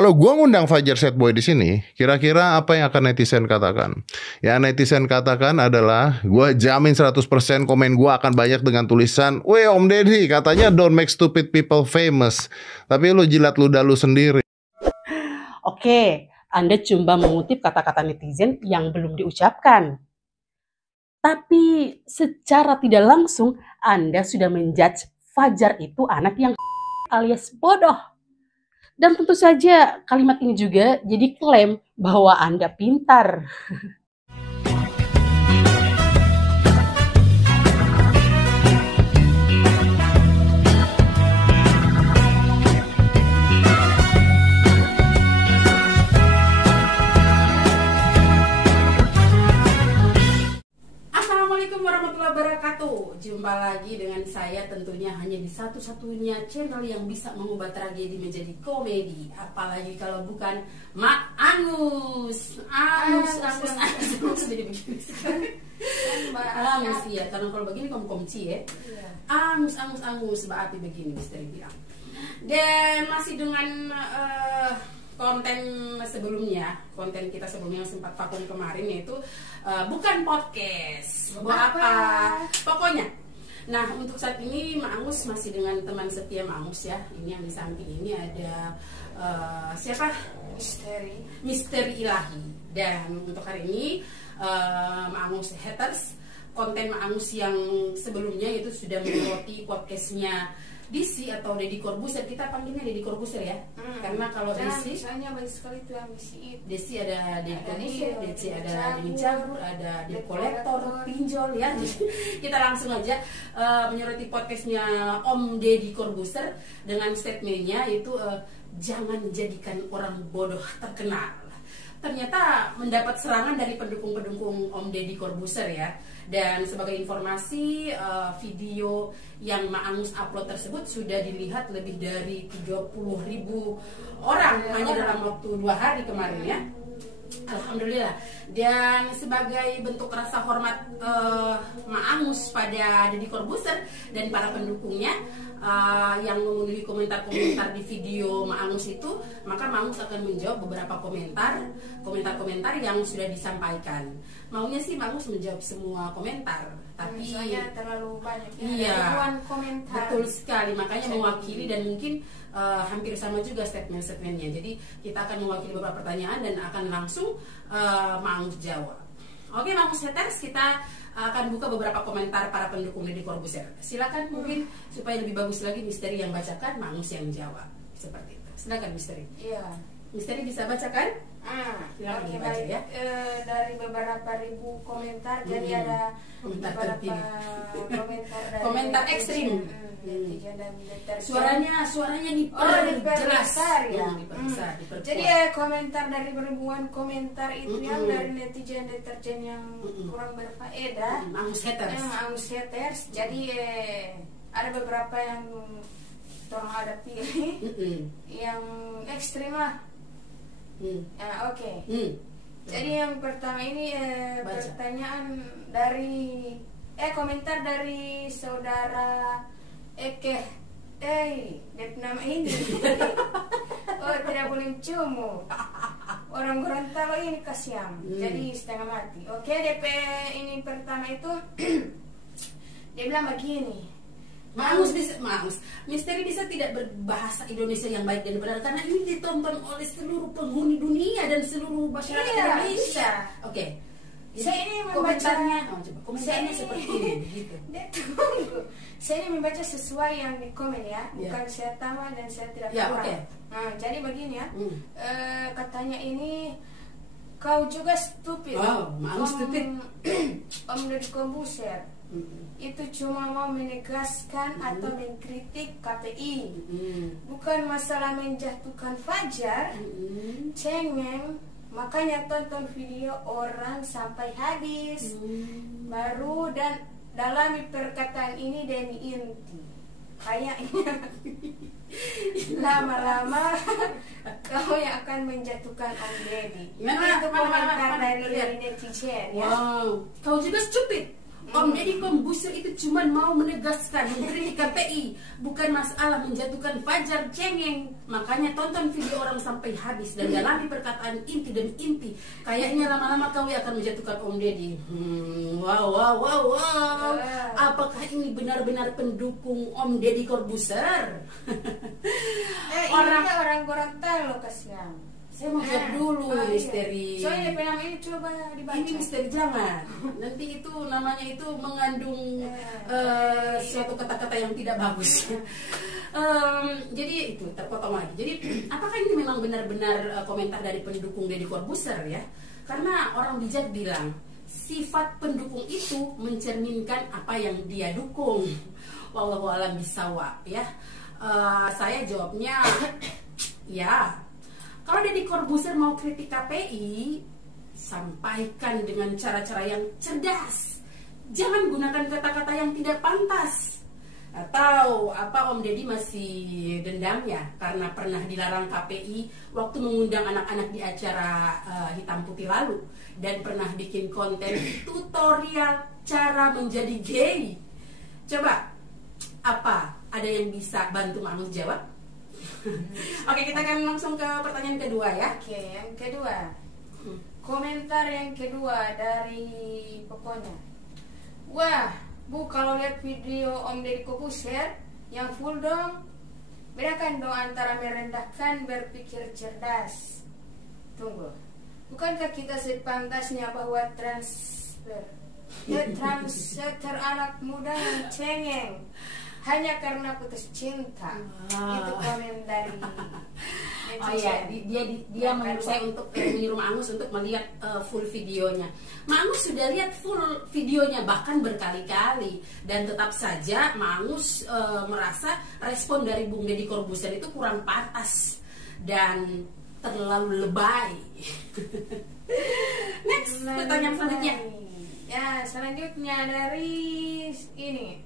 Kalau gua ngundang Fajar Setboy di sini, kira-kira apa yang akan netizen katakan? Ya, netizen katakan adalah gua jamin 100% komen gua akan banyak dengan tulisan, "Weh Om Deddy, katanya don't make stupid people famous." Tapi lu jilat ludah lu sendiri. Oke, Anda cuma mengutip kata-kata netizen yang belum diucapkan. Tapi secara tidak langsung Anda sudah menjudge Fajar itu anak yang alias bodoh. Dan tentu saja kalimat ini juga jadi klaim bahwa Anda pintar. Assalamualaikum warahmatullahi wabarakatuh. Jumpa lagi dengan saya, tentunya hanya di satu-satunya channel yang bisa mengubah tragedi menjadi komedi. Apalagi kalau bukan Mak Angus. Angus jadi begini sekarang. Angus ya, karena kalau begini komci ya. Angus Mbak Api begini misteri bilang. Dan masih dengan konten sebelumnya, konten kita sebelumnya yang sempat vakum kemarin, yaitu bukan podcast, apa pokoknya. Nah, untuk saat ini Mak Angus masih dengan teman setia Mak Angus ya. Ini yang di samping ini ada siapa? Misteri Ilahi. Dan untuk hari ini Mak Angus haters, konten Mak Angus yang sebelumnya itu sudah melewati podcastnya DC atau Deddy Corbuzier. Kita panggilnya Deddy Corbuzier ya, karena kalau DC misalnya banyak sekali tuh yang DC ada Deddy Corbuzier, DC ada Deddy Campur, ada Deddy Kolektor, Pinjol ya. Kita langsung aja menyoroti podcastnya Om Deddy Corbuzier dengan statementnya itu jangan jadikan orang bodoh terkenal. Ternyata mendapat serangan dari pendukung-pendukung Om Deddy Corbuzier ya. Dan sebagai informasi, video yang Mak Angus upload tersebut sudah dilihat lebih dari 30.000 orang hanya dalam waktu 2 hari kemarin ya. Alhamdulillah. Dan sebagai bentuk rasa hormat Mak Angus pada Deddy Corbuzier dan para pendukungnya yang memenuhi komentar-komentar di video Mak Angus itu, maka Mak Angus akan menjawab beberapa komentar yang sudah disampaikan. Maunya sih Mak Angus menjawab semua komentar, tapi misalnya terlalu banyak ya, iya, ribuan komentar. Betul sekali, makanya mewakili dan mungkin hampir sama juga statement-statementnya. Jadi kita akan mewakili beberapa pertanyaan dan akan langsung Mak Angus jawab. Oke, Mak Angus haters, kita akan buka beberapa komentar para pendukung Deddy Corbuzier. Silakan mungkin supaya lebih bagus lagi Misteri yang bacakan, Mak Angus yang jawab. Seperti itu. Silakan Misteri. Iya. Misteri bisa bacakan? Silakan Oke, dibaca ya. Dari beberapa ribu komentar, jadi ada komentar beberapa komentar dari komentar ekstrim. netizen dan netizen. Suaranya diperjelas ya. Diperbesar. Jadi komentar dari ribuan komentar itu yang dari netizen deterjen yang kurang berfaedah. Angus haters. Angus haters. Jadi ada beberapa yang orang ada pilih yang ekstrim lah. Oke. Jadi yang pertama ini pertanyaan dari komentar dari saudara Vietnam ini. Oh, tidak boleh cumu. Orang Gorontalo ini kasihan. Jadi setengah mati. Oke, DP ini pertama itu dia bilang begini. Misteri bisa tidak berbahasa Indonesia yang baik dan benar karena ini ditonton oleh seluruh penghuni dunia dan seluruh masyarakat Indonesia. Oke. Saya ini komentarnya, komentarnya seperti ini gitu. Saya ini membaca sesuai yang di komen ya, bukan saya tambah dan saya tidak kurang. Nah, jadi begini ya. Katanya ini kau juga stupid. Stupid. Om Deddy Corbuzier. Itu cuma mau menegaskan atau mengkritik KPI, bukan masalah menjatuhkan Fajar. Cengeng, makanya tonton video orang sampai habis, baru dan dalami perkataan ini dan inti. Kayaknya lama-lama kau yang akan menjatuhkan Om Deddy. Itu komentar dari netizen ya. Kau juga stupid. Om Deddy Corbuzier itu cuma mau menegaskan, mengkritik KPI, bukan masalah menjatuhkan Fajar cengeng. Makanya tonton video orang sampai habis dan dalami perkataan inti demi inti. Kayaknya lama-lama kau akan menjatuhkan Om Deddy. Wow. Apakah ini benar-benar pendukung Om Deddy Corbuzier? Orang Gorontalo kasihan. Saya mau jawab dulu, misteri. Soalnya nama ini coba dibaca. Ini misteri, jangan. Nanti itu namanya itu mengandung suatu kata-kata yang tidak bagus. Jadi itu terpotong lagi. Jadi apakah ini memang benar-benar komentar dari pendukung Deddy Corbuzier ya? Karena orang bijak bilang sifat pendukung itu mencerminkan apa yang dia dukung. Wallahu a'lam bishawab ya. Saya jawabnya ya. Kalau Deddy Corbuzier mau kritik KPI, sampaikan dengan cara-cara yang cerdas. Jangan gunakan kata-kata yang tidak pantas. Atau apa Om Deddy masih dendam ya karena pernah dilarang KPI waktu mengundang anak-anak di acara hitam putih lalu, dan pernah bikin konten tutorial cara menjadi gay. Coba apa? Ada yang bisa bantu Mangus jawab? Oke, kita akan langsung ke pertanyaan kedua ya. Oke, yang kedua. Komentar yang kedua dari pokoknya. Wah, Bu, kalau lihat video Om Deddy Corbuzier yang full dong. Bedakan dong antara merendahkan berpikir cerdas. Tunggu. Bukankah kita sepantasnya bahwa transgender anak muda yang cengeng hanya karena putus cinta? Itu komen dari oh ya, dia menurut saya untuk menyuruh Mangus untuk melihat full videonya. Mangus sudah lihat full videonya bahkan berkali-kali, dan tetap saja Mangus merasa respon dari Bung Deddy Corbuzier itu kurang pantas dan terlalu lebay. Next, pertanyaan selanjutnya. Ya, selanjutnya dari ini.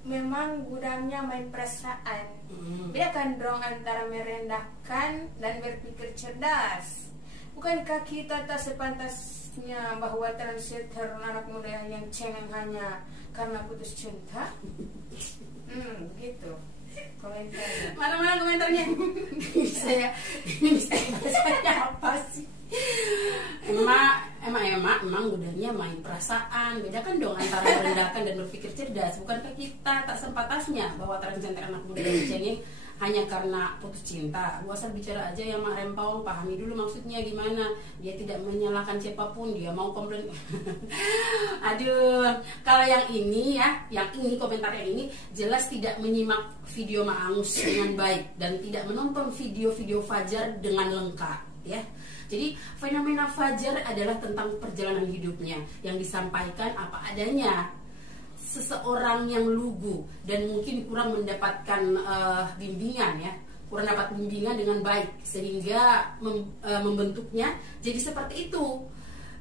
Memang gudangnya main perasaan. Bedakan dong antara merendahkan dan berpikir cerdas. Bukankah kita tak sepantasnya bahwa transgender anak muda yang cengeng hanya karena putus cinta? Gitu komentarnya. Mana komentarnya? Ini saya apa sih? Emang gudangnya main perasaan. Bedakan dong antara merendahkan dan berpikir cerdas. Bukankah kita tak sempatasnya bahwa transgender anak muda yang cengeng hanya karena putus cinta? Gua asal bicara aja ya Mak Rempong, pahami dulu maksudnya gimana. Dia tidak menyalahkan siapapun, dia mau komplain. Aduh, kalau yang ini ya, yang ini komentar yang ini jelas tidak menyimak video Mangus dengan baik dan tidak menonton video-video Fajar dengan lengkap ya. Jadi fenomena Fajar adalah tentang perjalanan hidupnya yang disampaikan apa adanya. Seseorang yang lugu dan mungkin kurang mendapatkan bimbingan ya, kurang dapat bimbingan dengan baik sehingga membentuknya jadi seperti itu.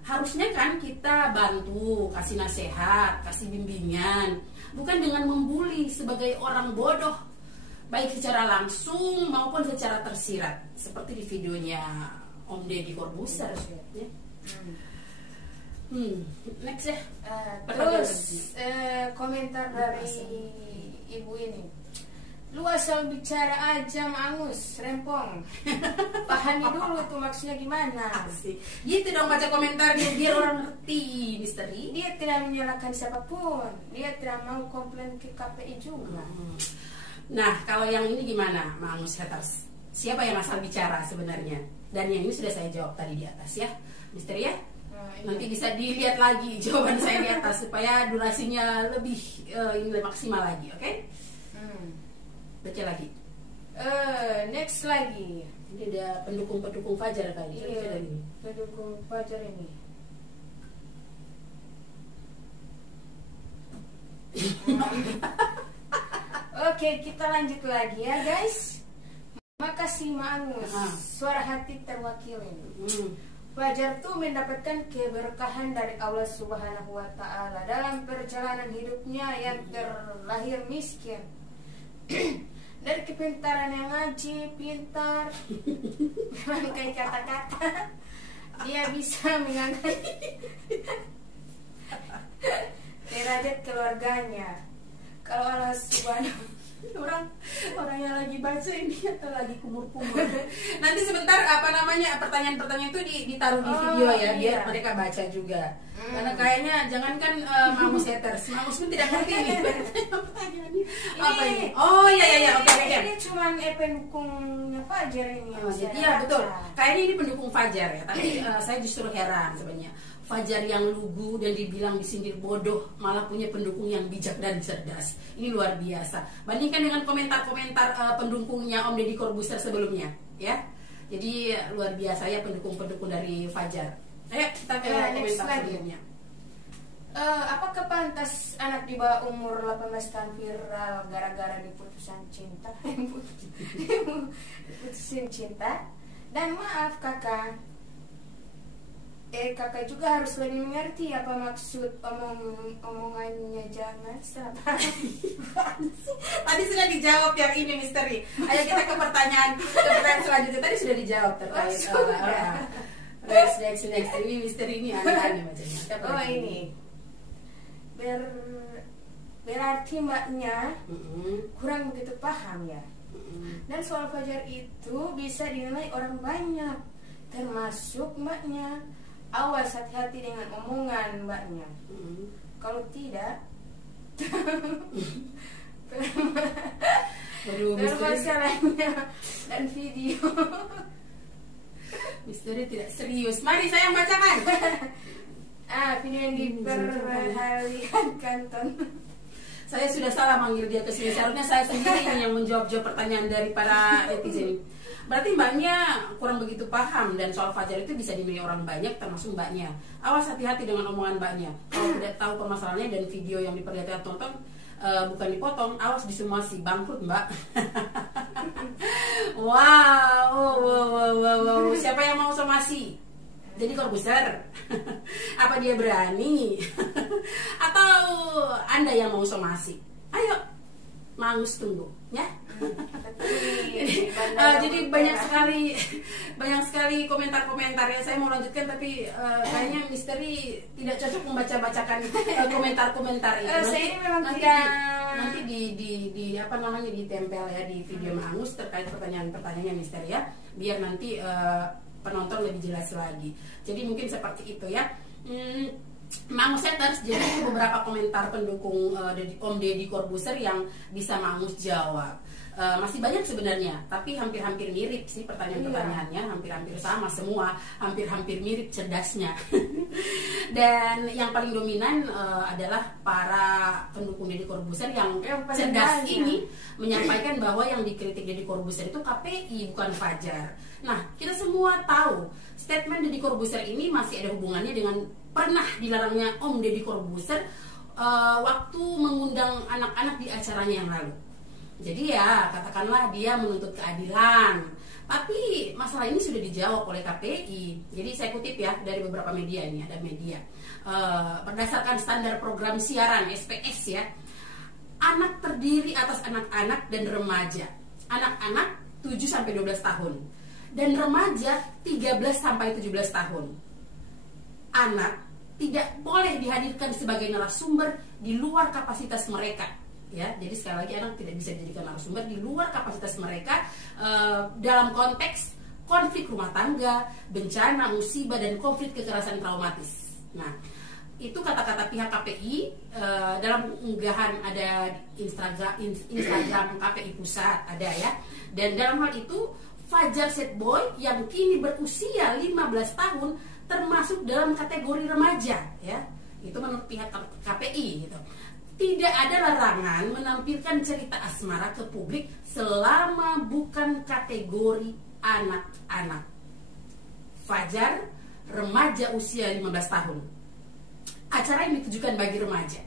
Harusnya kan kita bantu, kasih nasihat, kasih bimbingan, bukan dengan membuli sebagai orang bodoh, baik secara langsung maupun secara tersirat seperti di videonya Om Deddy Corbuzier ya. Next ya. Terus komentar dari ibu ini. Lu asal bicara aja Mangus Rempong. Pahami dulu tuh maksudnya gimana. Asik. Gitu dong baca komentarnya biar orang ngerti, misteri. Dia tidak menyalahkan siapapun. Dia tidak mau komplain ke KPI juga. Nah, kalau yang ini gimana, Mangus haters? Siapa yang asal bicara sebenarnya? Dan yang ini sudah saya jawab tadi di atas ya, misteri ya. Nanti bisa dilihat lagi jawaban saya di atas supaya durasinya lebih maksimal lagi, oke? Baca lagi. Next lagi. Ini ada pendukung Fajar kali. Iya, pendukung Fajar ini. Oke, kita lanjut lagi ya guys. Makasih Mangus, suara hati terwakili. Fajar tuh mendapatkan keberkahan dari Allah Subhanahu wa Ta'ala dalam perjalanan hidupnya yang terlahir miskin. Dari kepintaran yang ngaji, pintar, memang kayak kata-kata. dia bisa mengangkat derajat keluarganya. Kalau Allah Subhanahu orang yang lagi baca ini atau lagi kumur-kumur. Nanti sebentar pertanyaan-pertanyaan itu ditaruh di video ya, biar mereka baca juga. Karena kayaknya jangankan Mamus haters, Mamus pun tidak ngerti nih. Pertanyaannya apa ini? Oh iya oke. Ini cuman pendukungnya Fajar ini. Iya betul. Kayaknya ini pendukung Fajar ya, tapi saya justru heran sebenarnya. Fajar yang lugu dan dibilang disindir bodoh malah punya pendukung yang bijak dan cerdas. Ini luar biasa. Bandingkan dengan komentar-komentar pendukungnya Om Deddy Corbuzier sebelumnya, ya. Jadi luar biasa ya pendukung-pendukung dari Fajar. Ayo kita ke komentar sebelumnya. Apakah pantas anak di bawah umur 18 tahun viral gara-gara diputusan cinta? Diputusin cinta? Dan maaf kakak, kakak juga harus lebih mengerti apa maksud omongannya, jangan salah. Tadi sudah dijawab yang ini misteri. Ayo kita ke pertanyaan selanjutnya. Tadi sudah dijawab terkait. Next. Ini misteri ini aneh-aneh macamnya. Oh ini berarti mbaknya kurang begitu paham ya. Dan soal Fajar itu bisa dinilai orang banyak, termasuk mbaknya. Awas, hati-hati dengan omongan mbaknya. Kalau tidak masalahnya dan video. Misteri tidak serius. Mari saya bacakan. Video yang diperlihatkan Saya sudah salah manggil dia ke sini. Seharusnya saya sendiri yang menjawab pertanyaan dari para netizen. Berarti mbaknya kurang begitu paham, dan soal Fajar itu bisa dinilai orang banyak termasuk mbaknya. Awas, hati-hati dengan omongan mbaknya. Kalau tidak tahu permasalahannya dan video yang diperlihatkan tonton bukan dipotong, awas disumasi, bangkrut mbak. Wow. Siapa yang mau somasi? Jadi Corbuzier? Apa dia berani? Atau Anda yang mau somasi? Ayo, Mangus tunggu ya. Jadi banyak sekali komentar-komentar ya. Saya mau lanjutkan tapi kayaknya misteri tidak cocok membaca-bacakan komentar-komentar itu. Nanti di apa namanya ditempel ya di video Mangus terkait pertanyaan-pertanyaannya misteri ya, biar nanti penonton lebih jelas lagi. Jadi mungkin seperti itu ya. Mangus haters, jadi beberapa komentar pendukung Om Deddy Corbuzier yang bisa Mangus jawab. Masih banyak sebenarnya, tapi hampir-hampir mirip sih pertanyaan-pertanyaannya, hampir-hampir sama semua, hampir-hampir mirip cerdasnya. Dan yang paling dominan adalah para pendukung Deddy Corbuzier yang cerdas ini menyampaikan bahwa yang dikritik Deddy Corbuzier itu KPI bukan Fajar. Nah, kita semua tahu statement Deddy Corbuzier ini masih ada hubungannya dengan pernah dilarangnya Om Deddy Corbuzier waktu mengundang anak-anak di acaranya yang lalu. Jadi ya katakanlah dia menuntut keadilan, tapi masalah ini sudah dijawab oleh KPI. Jadi saya kutip ya dari beberapa media, ini ada media berdasarkan standar program siaran SPS ya, anak terdiri atas anak-anak dan remaja. Anak-anak 7-12 tahun dan remaja 13-17 tahun. Anak tidak boleh dihadirkan sebagai narasumber di luar kapasitas mereka. Ya, jadi sekali lagi anak tidak bisa dijadikan narasumber di luar kapasitas mereka dalam konteks konflik rumah tangga, bencana, musibah, dan konflik kekerasan traumatis. Nah, itu kata-kata pihak KPI dalam unggahan ada Instagram KPI Pusat ada ya. Dan dalam hal itu Fajar Setboy yang kini berusia 15 tahun termasuk dalam kategori remaja ya. Itu menurut pihak KPI gitu. Tidak ada larangan menampilkan cerita asmara ke publik selama bukan kategori anak-anak. Fajar remaja usia 15 tahun. Acara yang ditujukan bagi remaja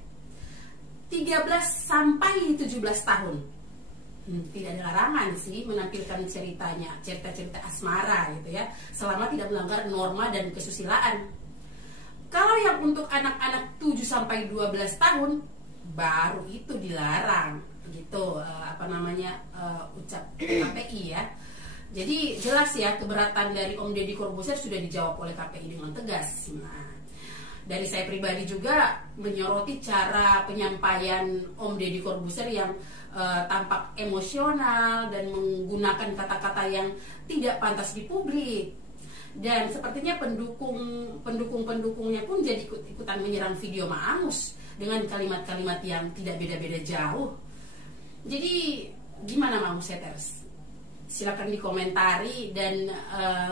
13 sampai 17 tahun. Tidak ada larangan sih menampilkan cerita-cerita asmara gitu ya, selama tidak melanggar norma dan kesusilaan. Kalau yang untuk anak-anak 7 sampai 12 tahun baru itu dilarang gitu, ucap KPI ya. Jadi jelas ya keberatan dari Om Deddy Corbuzier sudah dijawab oleh KPI dengan tegas. Nah, dari saya pribadi juga menyoroti cara penyampaian Om Deddy Corbuzier yang tampak emosional dan menggunakan kata-kata yang tidak pantas di publik. Dan sepertinya pendukungnya pun jadi ikutan menyerang video Ma Angus dengan kalimat-kalimat yang tidak beda-beda jauh. Jadi gimana Ma Angus haters? Silakan dikomentari dan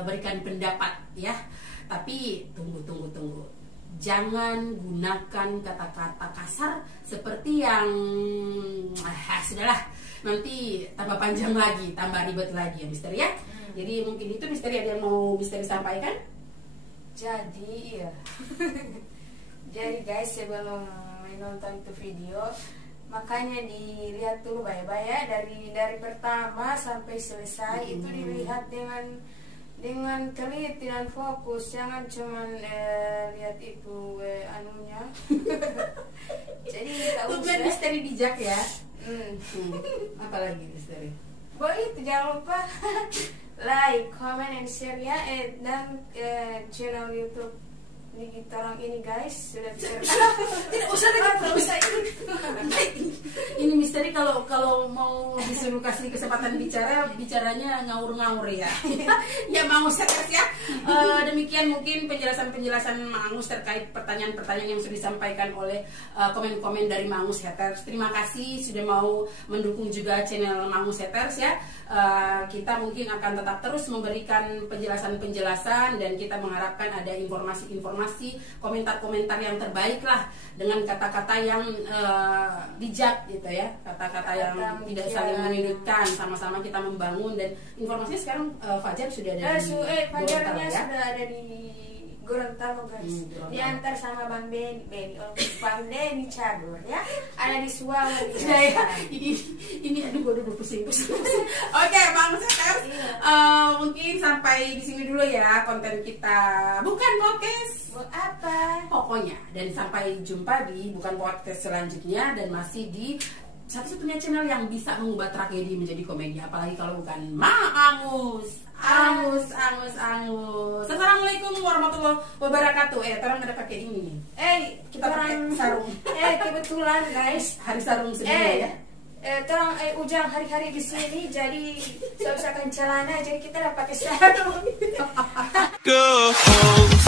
berikan pendapat ya. Tapi tunggu. Jangan gunakan kata-kata kasar seperti yang sudahlah, nanti tambah panjang lagi, tambah ribet lagi ya Misteri ya. Jadi mungkin itu Misteri, ada yang mau Misteri sampaikan? Jadi ya. Jadi guys, sebelum menonton itu video, makanya dilihat dulu baik-baik ya, dari pertama sampai selesai itu dilihat dengan teliti dan fokus, jangan cuman lihat itu anunya. Jadi tak usah. Misteri bijak ya. Apalagi Misteri? Oh itu jangan lupa like, comment, and share ya, dan channel YouTube orang ini guys sudah bisa. Tidak usah ini Misteri kalau mau disuruh kasih kesempatan bicaranya ngawur-ngawur ya. Ya Ma Angus ya. Demikian mungkin penjelasan Ma Angus terkait pertanyaan-pertanyaan yang sudah disampaikan oleh komen-komen dari Ma Angus haters. Terima kasih sudah mau mendukung juga channel Ma Angus haters ya. Kita mungkin akan tetap terus memberikan penjelasan-penjelasan dan kita mengharapkan ada informasi, komentar-komentar yang terbaik lah dengan kata-kata yang bijak gitu ya, kata-kata yang tidak saling menyudutkan, sama-sama kita membangun. Dan informasinya sekarang Fajar sudah ada di Fajarnya ya? Sudah ada di Gorontalo guys, diantar sama Bang Benny Cador ya, ada di Suara ya. Ini aduh pusing. Oke Bang Seters, mungkin sampai di sini dulu ya konten kita, bukan podcast buat apa pokoknya, dan sampai jumpa di bukan podcast selanjutnya, dan masih di satu-satunya channel yang bisa mengubah tragedi menjadi komedi, apalagi kalau bukan Ma Angus. Assalamualaikum warahmatullahi wabarakatuh. Orang ada pakai ini nih. Kita pakai sarung. Kebetulan guys, hari sarung sebenarnya ya. Terang ujang hari-hari di sini, jadi saya usahakan celana, jadi kita dapat pakai sarung. Go home.